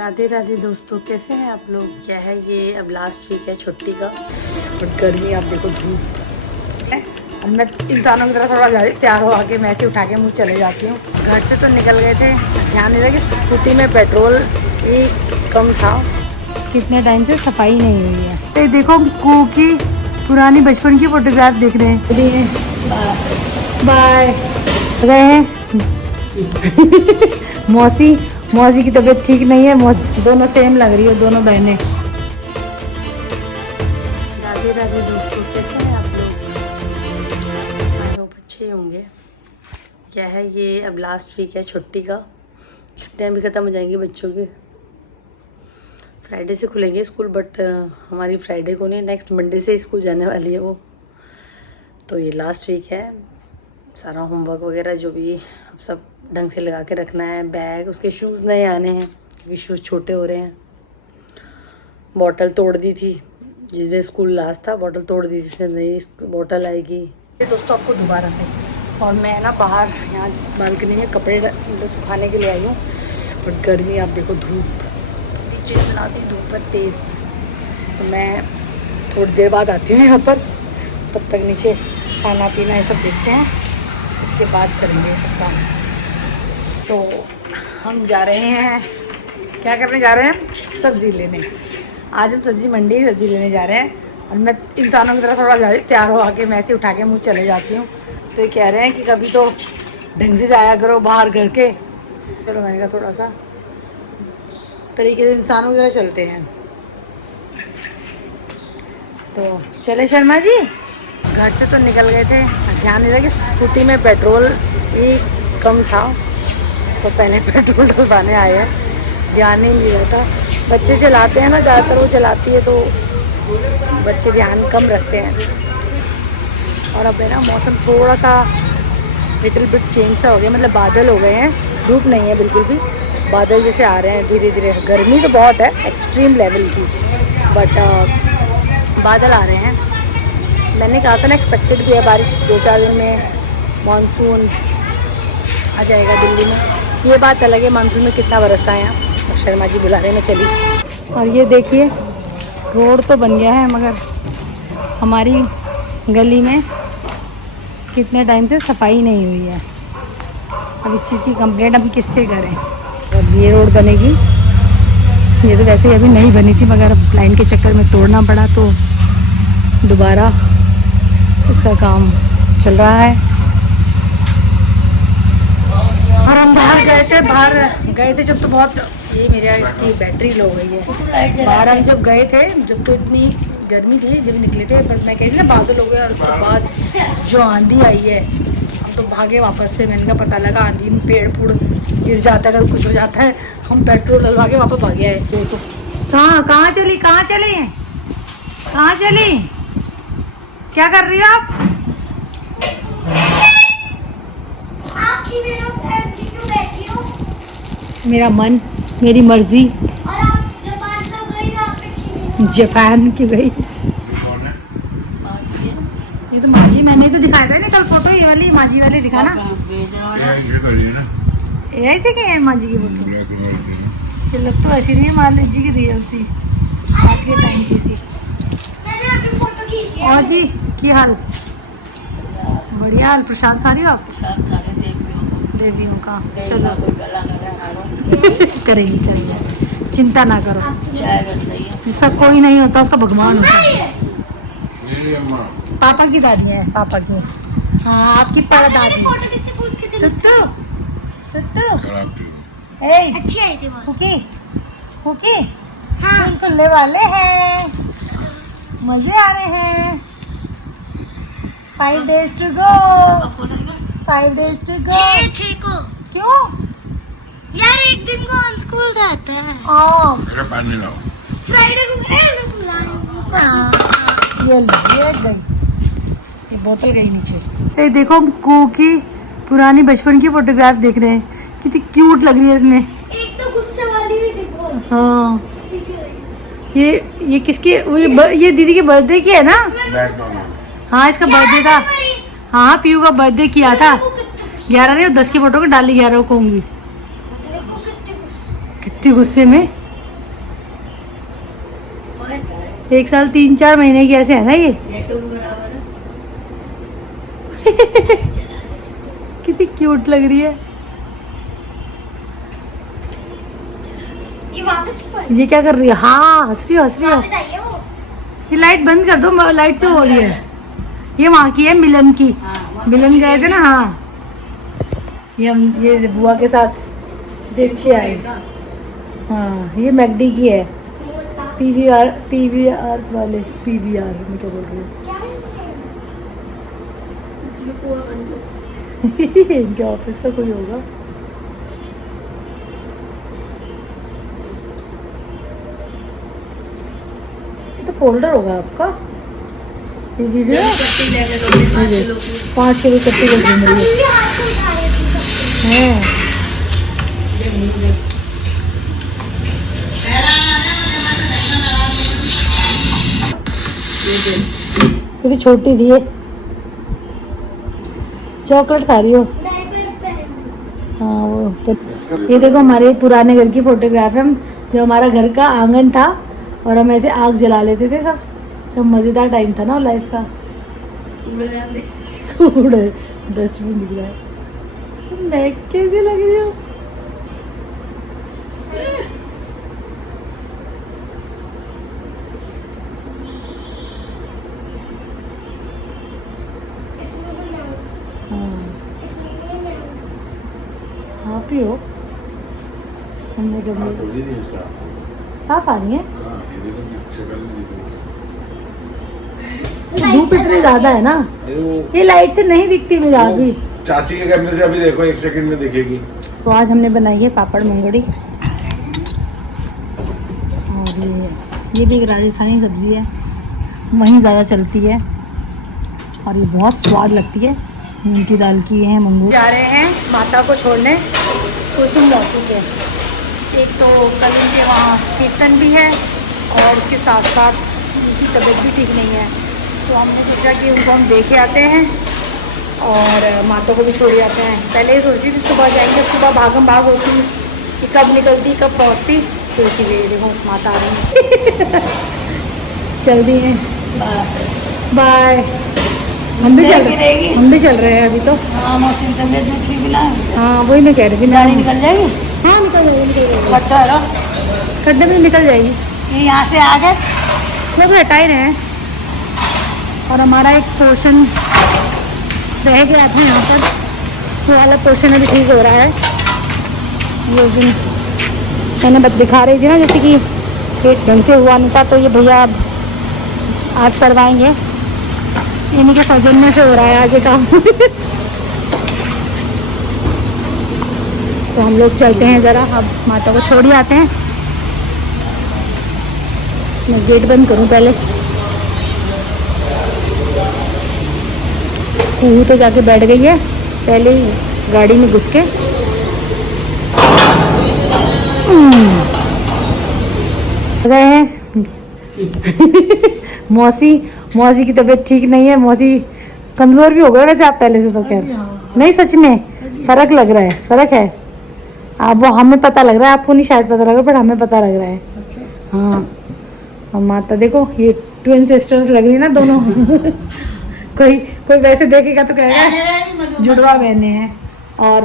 राधे राधे दोस्तों, कैसे हैं आप लोग। क्या है ये, अब लास्ट वीक है छुट्टी का और गर्मी आप देखो, धूप है। अब मैं इंसानों की तरह थोड़ा जा रही तैयार हो आके मैं उठा के मुँह चले जाती हूँ। घर से तो निकल गए थे, ध्यान नहीं रहा कि स्कूटी में पेट्रोल ही कम था। कितने टाइम से सफाई नहीं हुई है। तो देखो कू की पुरानी बचपन की फोटोग्राफ देख रहे हैं। बाय गए हैं। मौसी की तबीयत ठीक नहीं है। दोनों सेम लग रही है, दोनों बहनें। राधे राधे दोस्तों, कैसे हैं आप लोग। आई होप अच्छे होंगे। क्या है ये, अब लास्ट वीक है छुट्टी का। छुट्टियाँ भी ख़त्म हो जाएंगी बच्चों की। फ्राइडे से खुलेंगे स्कूल, बट हमारी फ्राइडे को नहीं, नेक्स्ट मंडे से स्कूल जाने वाली है वो। तो ये लास्ट वीक है। सारा होमवर्क वगैरह जो भी सब ढंग से लगा के रखना है। बैग, उसके शूज़ नए आने हैं क्योंकि शूज़ छोटे हो रहे हैं। बॉटल तोड़ दी थी जिस दिन स्कूल लास्ट था, बॉटल तोड़ दी थी, नई बॉटल आएगी। दोस्तों आपको दोबारा से, और मैं ना बाहर यहाँ बालकनी में कपड़े सुखाने के लिए आई हूँ। और गर्मी आप देखो, धूप चिलचिलाती धूप है तेज़। तो मैं थोड़ी देर बाद आती हूँ यहाँ पर, तब तक नीचे खाना पीना ये सब देखते हैं, इसके बाद करेंगे सब काम। तो हम जा रहे हैं, क्या करने जा रहे हैं, सब्ज़ी लेने। आज हम सब्ज़ी मंडी सब्ज़ी लेने जा रहे हैं। और मैं इंसानों की तरह थोड़ा जा रही तैयार हो आके मैं ऐसे उठा के मुँह चले जाती हूँ। तो ये कह रहे हैं कि कभी तो ढंग से जाया करो बाहर घर के। चलो मैंने कहा थोड़ा सा तरीके से इंसानों की तरह चलते हैं। तो चले शर्मा जी। घर से तो निकल गए थे, ध्यान नहीं रहा कि स्कूटी में पेट्रोल ही कम था, तो पहले पेट्रोल डलवाने आए हैं। ध्यान ही नहीं रहता, बच्चे चलाते हैं ना ज़्यादातर, वो चलाती है तो बच्चे ध्यान कम रखते हैं। और अब है ना मौसम थोड़ा सा लिटिल बिट चेंज सा हो गया, मतलब बादल हो गए हैं, धूप नहीं है बिल्कुल भी, बादल जैसे आ रहे हैं धीरे धीरे। गर्मी तो बहुत है, एक्सट्रीम लेवल की, बट बादल आ रहे हैं। मैंने कहा था ना, एक्सपेक्टेड भी है बारिश, 2-4 दिन में मानसून आ जाएगा दिल्ली में। ये बात अलग है मानसून में कितना बरसता है यहाँ। और शर्मा जी बुला रहे हैं, मैं चली। और ये देखिए रोड तो बन गया है, मगर हमारी गली में कितने टाइम से सफाई नहीं हुई है। अब इस चीज़ की कंप्लेंट हम किससे करें। अब ये रोड बनेगी, ये तो वैसे ही अभी नहीं बनी थी, मगर अब लाइन के चक्कर में तोड़ना पड़ा, तो दोबारा इसका काम चल रहा है। और हम बाहर गए थे जब तो बहुत, ये मेरा इसकी बैटरी लो गई है। बाहर हम जब गए थे, जब तो इतनी गर्मी थी जब निकले थे, पर मैं कह रही ना बादल हो गया। और उसके बाद जो आंधी आई है, हम तो भागे वापस से। मैंने कहा पता लगा आंधी में पेड़ फूड़ गिर जाता है, कुछ हो जाता है। हम पेट्रोल डलवा के वापस भागे आए। देखो कहाँ चली क्या कर रही हो आप। क्यों बैठी हो? मेरा मन, मेरी मर्जी। और आप जापान कब गई? जापान क्यों गई? ये तो माजी, मैंने तो दिखाया था ना कल फोटो, ये वाली माजी वाली दिखाना। ऐसे क्या है माजी की फोटो? चलो तो ऐसी नहीं है, मान जी की रियल सी आज के टाइम की सी। और जी की हाल? बढ़िया हाल। प्रसाद खा रही हो आप? देवियों का, चलो करेगी, चिंता ना करो। जिसका कोई नहीं होता उसका भगवान होता है। पापा की दादी है, पापा की। हाँ आपकी परदादी। तुत्तू कुकी स्कूल खुलने वाले हैं, मजे आ रहे हैं। 5 days to go। 5 days to go। 6 को क्यों यार, एक दिन को हम स्कूल जाते हैं। फ्राइडे को ये गई, ये बोतल गई नीचे। देखो कू की पुरानी बचपन की फोटोग्राफ देख रहे हैं, कितनी क्यूट लग रही है इसमें। एक तो गुस्से वाली भी देखो। हाँ ये किसकी, ये दीदी की बर्थडे की है ना। हाँ इसका बर्थडे था। हाँ पीयू का बर्थडे किया था। 11 नहीं 10 की फोटो को डाली 11 को होंगी। कितनी गुस्से में। 1 साल 3-4 महीने की ऐसे है ना ये। कितनी क्यूट लग रही है। ये वापस क्यों आई? ये क्या कर रही है? हाँ हंस रही हो हंस रही हो। वापस आई है वो। ये लाइट बंद कर दो, लाइट से हो रही है। ये वहाँ की है मिलन की। मिलन गए थे ना। हाँ ये बुआ के साथ देखिए आए। हाँ ये मैगडी की है। पीवीआर वाले। पीवीआर मैं क्या बोल रही हूँ। इनके ऑफिस का कोई होगा। ये तो फोल्डर होगा आपका। ये वीडियो 5-6 कट्टी लग घूम रही अभी भी हाथ से उठा रही थी सबसे। है। ये तो छोटी थी। चॉकलेट खा रही हो। डायपर पहन। हाँ वो ये देखो हमारे पुराने घर की फोटोग्राफ है। जो हमारा घर का आंगन था और हम ऐसे आग जला लेते थे सब। तो मजेदार टाइम था ना लाइफ का। डस्टबिन दिख रहा है। मैं कैसे लग रही हूँ? इसमें बनाओ, हाँ इसमें बनाओ। आप ही हो। हमने जब हाँ, थोड़ी नहीं है साफ आ रही है। हाँ, ये देखो कि शक्ल नहीं दिख धूप इतनी ज्यादा है ना, रही। वो ये लाइट से नहीं दिखती मुझे अभी। चाची के कैमरे से अभी देखो 1 सेकंड में दिखेगी। तो आज हमने बनाई है पापड़ मंगड़ी। और ये भी एक राजस्थानी सब्जी है, वहीं ज़्यादा चलती है और ये बहुत स्वाद लगती है। मूंग की दाल की है मंगू। जा रहे हैं माता को छोड़ने कुसुम मौसी के। एक तो कल उनके वहाँ कीर्तन भी है और उसके साथ साथ उनकी तबीयत भी ठीक नहीं है। तो हमने सोचा कि उनको हम देखे आते हैं और माता को भी छोड़ आते हैं। पहले ही सोची थी सुबह जाएंगे, सुबह भागम भाग होती कि कब निकलती कब पहुँचती। फिर इसीलिए देखो माता आ रही है। चल दी हैं। बाय। हम भी चल रहे हैं अभी तो। हाँ मौसम तबियत में ठीक ना है। हाँ वही मैं कह रही थी। गाड़ी निकल जाएगी। हाँ निकल जाएगी। खट्टा है ना? खड्डे में निकल जाएगी। ये यहाँ से आ गए। वो भी हटा ही रहे हैं। और हमारा एक पोर्शन रह गया था यहाँ पर, वो वाला पोर्शन अभी ठीक हो रहा है। ये दिन मैंने बस दिखा रही थी ना, जैसे कि पेट ढंग से हुआ नहीं था, तो ये भैया आज करवाएंगे। इन्हीं के सौजन्य से हो रहा है आज ये काम। तो हम लोग चलते हैं ज़रा, अब माता को छोड़ ही आते हैं। मैं गेट बंद करूं पहले। वो तो जाके बैठ गई है पहले ही गाड़ी में घुस के। गए हैं। मौसी की तबीयत ठीक नहीं है। मौसी कमजोर भी हो गए वैसे आप पहले से तो कह रहे। नहीं सच में फर्क लग रहा है, फर्क है। आप वो हमें पता लग रहा है, आपको नहीं शायद पता लग रहा, पर हमें पता लग रहा है। हाँ और माता देखो, ये ट्विन सिस्टर्स लग रही है ना दोनों। कोई वैसे देखेगा तो कहेगा जुड़वा बहने हैं। और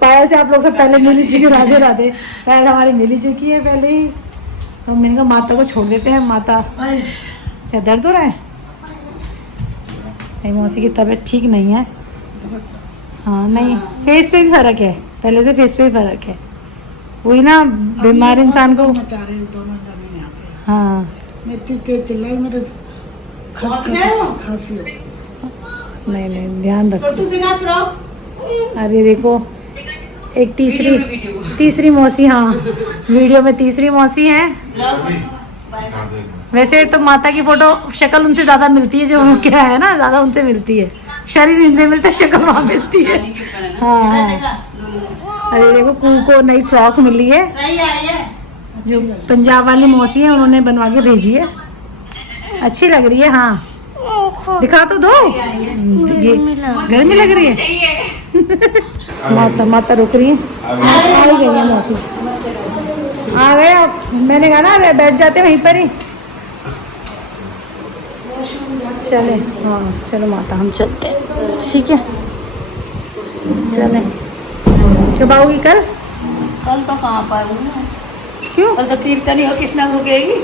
पायल से आप लोग सब पहले मिली चुकी। राधे राधे। पायल हमारी मिली चुकी है पहले ही। तो मैंने कहा माता को छोड़ देते हैं। माता क्या दर्द हो रहा है? नहीं मौसी की तबीयत ठीक नहीं है। हाँ नहीं फेस पे भी फर्क है, पहले से फेस पे भी फर्क है। वही ना बीमार इंसान को। हाँ नहीं ध्यान रखो। अरे देखो एक तीसरी मौसी। हाँ वीडियो में तीसरी मौसी है। वैसे तो माता की फोटो शक्ल उनसे ज्यादा मिलती है, जो क्या है ना, ज्यादा उनसे मिलती है। शरीर इनसे मिलता है, शक्ल वहाँ मिलती है। हाँ अरे देखो को नई फ्रॉक मिली है, जो पंजाब वाली मौसी है उन्होंने बनवा के भेजी है। अच्छी लग रही है। हाँ दिखा तो दो। ये गर्मी लग रही है। माता रुक रही है। आ ही गई है मौसी, आ गए आप। मैंने कहा ना बैठ जाते वहीं पर ही। चले, हाँ चलो माता हम चलते हैं, ठीक है चले। कब आओगी कल? कल तो कहाँ पाऊंगी, क्यों? कल तो कीर्तन ही हो, कृष्णा भोगेगी।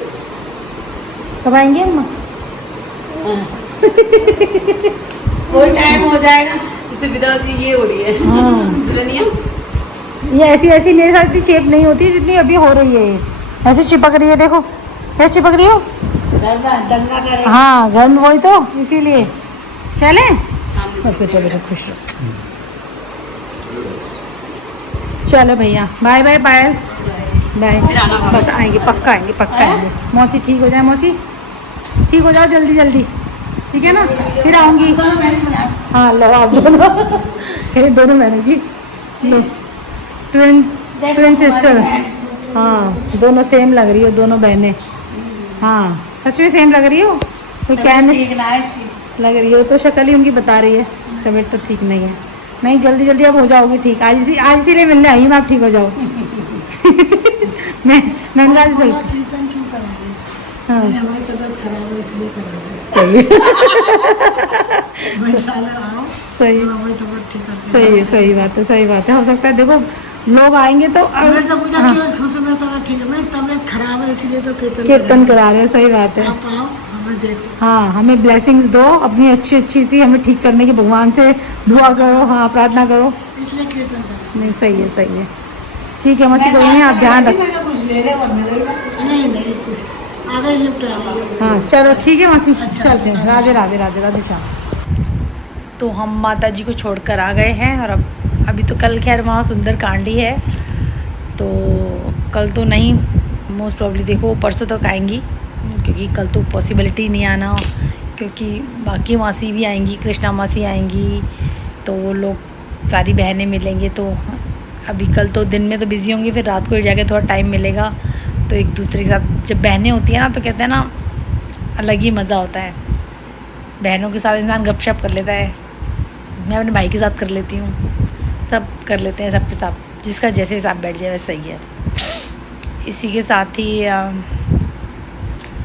कब आएंगे अम्मा? कोई टाइम हो जाएगा, इसे विदा ये हो रही है। हाँ दुल्हनिया ये ऐसी ऐसी मेरे साथ इतनी शेप नहीं होती जितनी अभी हो रही है, ये ऐसे चिपक रही है, देखो ऐसे चिपक रही हो। दंगा करेगा। हाँ घर में वही तो, इसीलिए चले। ओके चलो तो खुश रहो। चलो भैया बाय बाय पायल, बाय। बस आएंगे, पक्का आएंगे, पक्का आएंगे। मौसी ठीक हो जाए, मौसी ठीक हो जाओ जल्दी जल्दी, ठीक है ना, फिर आऊँगी। हाँ लो आप दोनों ये दोनों बहनों की लो, ट्विन सिस्टर। हाँ दोनों सेम लग रही हो, दोनों बहनें। हाँ सच में सेम लग रही हो, कोई कहने ठीक ना है इसकी। लग रही हो तो शक्ल ही उनकी बता रही है, तबीयत तो ठीक नहीं है। नहीं जल्दी जल्दी अब हो जाओगी ठीक, आज इसीलिए मिलने आई हूँ मैं, आप ठीक हो जाओ। मैं कहा चल, कीर्तन क्यों करा रहे? हाँ हमारी तबीयत खराब है इसलिए करा रहे। सही भाई साला आओ, सही हमारी तबीयत ठीक करके। सही सही बात है, सही बात है। हो सकता है देखो लोग आएंगे तो मैंने तो पूछा हाँ, क्यों खुश में तबीयत ठीक है, मेरी तबीयत खराब है इसीलिए तो कीर्तन करा रहे हैं, सही बात है। आप आओ हमें देखो। हाँ हमें ब्लेसिंग्स दो अपनी अच्छी अच्छी सी, हमें ठीक करने की भगवान से दुआ करो, हाँ प्रार्थना करो। इसलिए कीर्तन करा। नहीं सही है, सही है, ठीक है मौसी कोई नहीं, आप ध्यान रखो। नहीं नहीं कुछ आ गए लिफ्ट आ गई। हाँ चलो ठीक है मौसी, चलते हैं। राधे राधे राधे राधे श्याम। तो हम माता जी को छोड़कर आ गए हैं, और अब अभी तो कल खैर वहाँ सुंदर कांडी है, तो कल तो नहीं, मोस्ट प्रॉब्ली देखो परसों तक आएंगी, क्योंकि कल तो पॉसिबिलिटी नहीं आना, क्योंकि बाकी मासी भी आएंगी, कृष्णा मासी आएंगी, तो वो लोग सारी बहनें मिलेंगे। तो अभी कल तो दिन में तो बिज़ी होंगी, फिर रात को जाके थोड़ा टाइम मिलेगा, तो एक दूसरे के साथ जब बहनें होती हैं ना, तो कहते हैं ना अलग ही मज़ा होता है, बहनों के साथ इंसान गपशप कर लेता है। मैं अपने भाई के साथ कर लेती हूँ, सब कर लेते हैं सबके साथ, जिसका जैसे हिसाब बैठ जाए वैसे सही है। इसी के साथ ही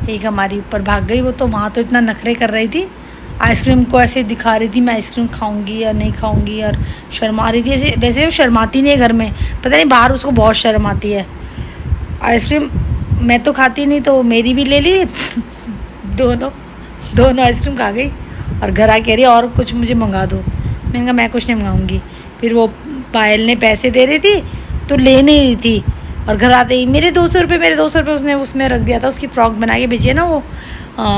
एक हमारी ऊपर भाग गई, वो तो वहाँ तो इतना नखरे कर रही थी, आइसक्रीम को ऐसे दिखा रही थी मैं आइसक्रीम खाऊंगी या नहीं खाऊंगी, और शर्मा रही थी ऐसे। वैसे वो शर्माती नहीं है घर में, पता नहीं बाहर उसको बहुत शर्म आती है। आइसक्रीम मैं तो खाती नहीं, तो मेरी भी ले ली दोनों आइसक्रीम खा गई, और घर आ कह रही और कुछ मुझे मंगा दो। मैंने कहा मैं कुछ नहीं मंगाऊंगी। फिर वो पायल ने पैसे दे रही थी तो ले नहीं रही थी, और घर आते ही मेरे 200 रुपये उसने उसमें रख दिया था। उसकी फ़्रॉक बना के भेजी है ना वो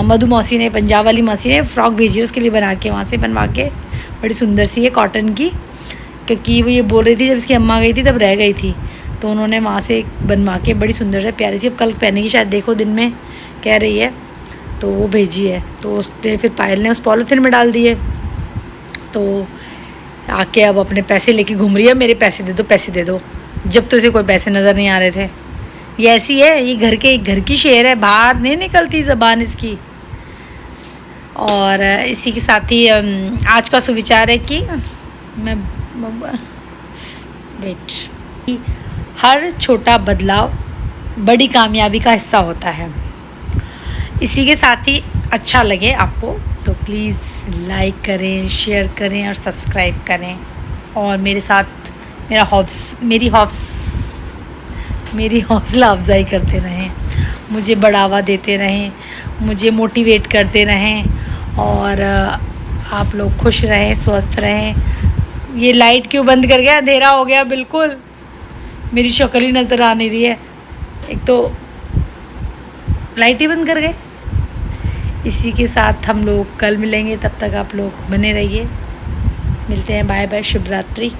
मधु मौसी ने, पंजाब वाली मौसी ने फ़्रॉक भेजी है उसके लिए, बना के वहाँ से बनवा के, बड़ी सुंदर सी है कॉटन की, क्योंकि वो ये बोल रही थी जब उसकी अम्मा गई थी तब रह गई थी, तो उन्होंने वहाँ से बनवा के बड़ी सुंदर से प्यारी सी, अब कल पहनेगी शायद, देखो दिन में कह रही है, तो वो भेजी है। तो उसने फिर पायल ने उस पॉलीथिन में डाल दिए, तो आके अब अपने पैसे लेके घूम रही है, मेरे पैसे दे दो, जब तो इसे कोई पैसे नज़र नहीं आ रहे थे। ये ऐसी है, ये घर की शेर है, बाहर नहीं निकलती ज़बान इसकी। और इसी के साथ ही आज का सुविचार है कि हर छोटा बदलाव बड़ी कामयाबी का हिस्सा होता है। इसी के साथ ही अच्छा लगे आपको तो प्लीज़ लाइक करें, शेयर करें और सब्सक्राइब करें, और मेरे साथ मेरी हौसला अफजाई करते रहें, मुझे बढ़ावा देते रहें, मुझे मोटिवेट करते रहें, और आप लोग खुश रहें, स्वस्थ रहें। ये लाइट क्यों बंद कर गया, अंधेरा हो गया बिल्कुल, मेरी शक्ल ही नज़र आ नहीं रही है, एक तो लाइट ही बंद कर गए। इसी के साथ हम लोग कल मिलेंगे, तब तक आप लोग बने रहिए, मिलते हैं, बाय बाय, शुभ रात्रि।